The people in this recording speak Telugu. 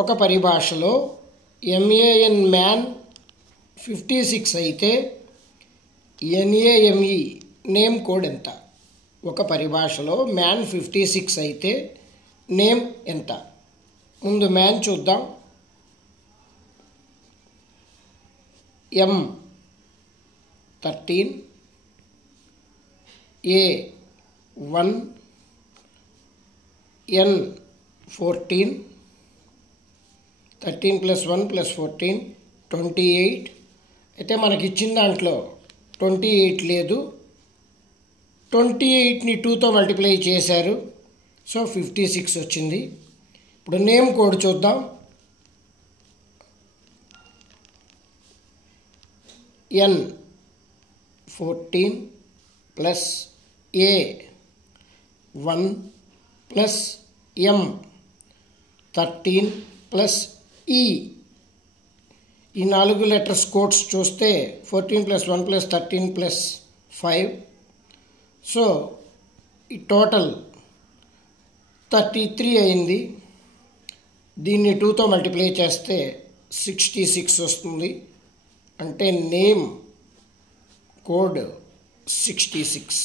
ఒక పరిభాషలో MAN మ్యాన్ 56 అయితే NAME నేమ్ కోడ్ ఎంత? ఒక పరిభాషలో మ్యాన్ 56 అయితే నేమ్ ఎంత? ముందు మ్యాన్ చూద్దాం. M 13, A 1, N 14, 13 + 1 + 14 28. అయితే మనకి ఇచ్చిన దాంట్లో 28 లేదు, 28ని 2తో మల్టిప్లై చేశారు, సో 56 వచ్చింది. ఇప్పుడు నేమ్ కోడ్ చూద్దాం. N 14 + A 1 + M 13 + E. ఈ 4 లెటర్స్ కోడ్స్ చూస్తే 14 + 1 + 13 + 5, సో ఈ టోటల్ 33 అయింది. దీన్ని 2తో మల్టిప్లై చేస్తే 66 వస్తుంది. అంటే నేమ్ కోడ్ 66.